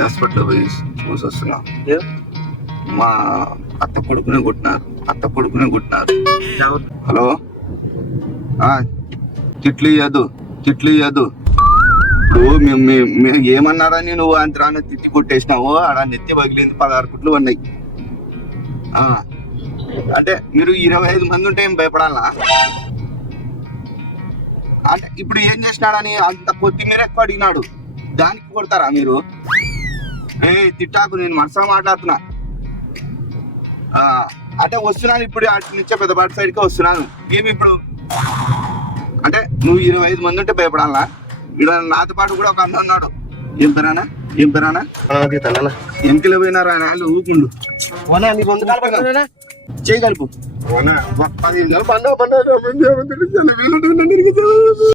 Hospital పోయి చూసి వస్తున్నా. మా అత్త కొడుకునే కొట్టినారు. హలో, తిట్లు ఇయ్యద్దు. ఇప్పుడు మేము ఏమన్నాడని నువ్వు అంతరాన్ని తిట్టి కొట్టేసినావు. ఆడ నెత్తి పగిలింది, 16 కుట్లు ఉన్నాయి. అంటే మీరు 25 మంది ఉంటే ఏం భయపడాలా? అంటే ఇప్పుడు ఏం చేసినాడని అంత కొత్తిమీర ఎక్కువ అడిగినాడు, దానికి కొడతారా మీరు? తిట్టాకు, నేను మనసులో మాట్లాడుతున్నా. అంటే వస్తున్నాను ఇప్పుడు, అటు నుంచే పెద్దపాటి సైడ్కి వస్తున్నాను. ఏమి ఇప్పుడు అంటే నువ్వు 25 మంది ఉంటే భయపడాలా? ఇక్కడ నాతో పాటు కూడా ఒక అన్న ఉన్నాడు. ఏం పేరానా? ఎంకిలో పోయినారా ఆయన ఊకిండు. చేయి కలుపు. 10 కలుపు.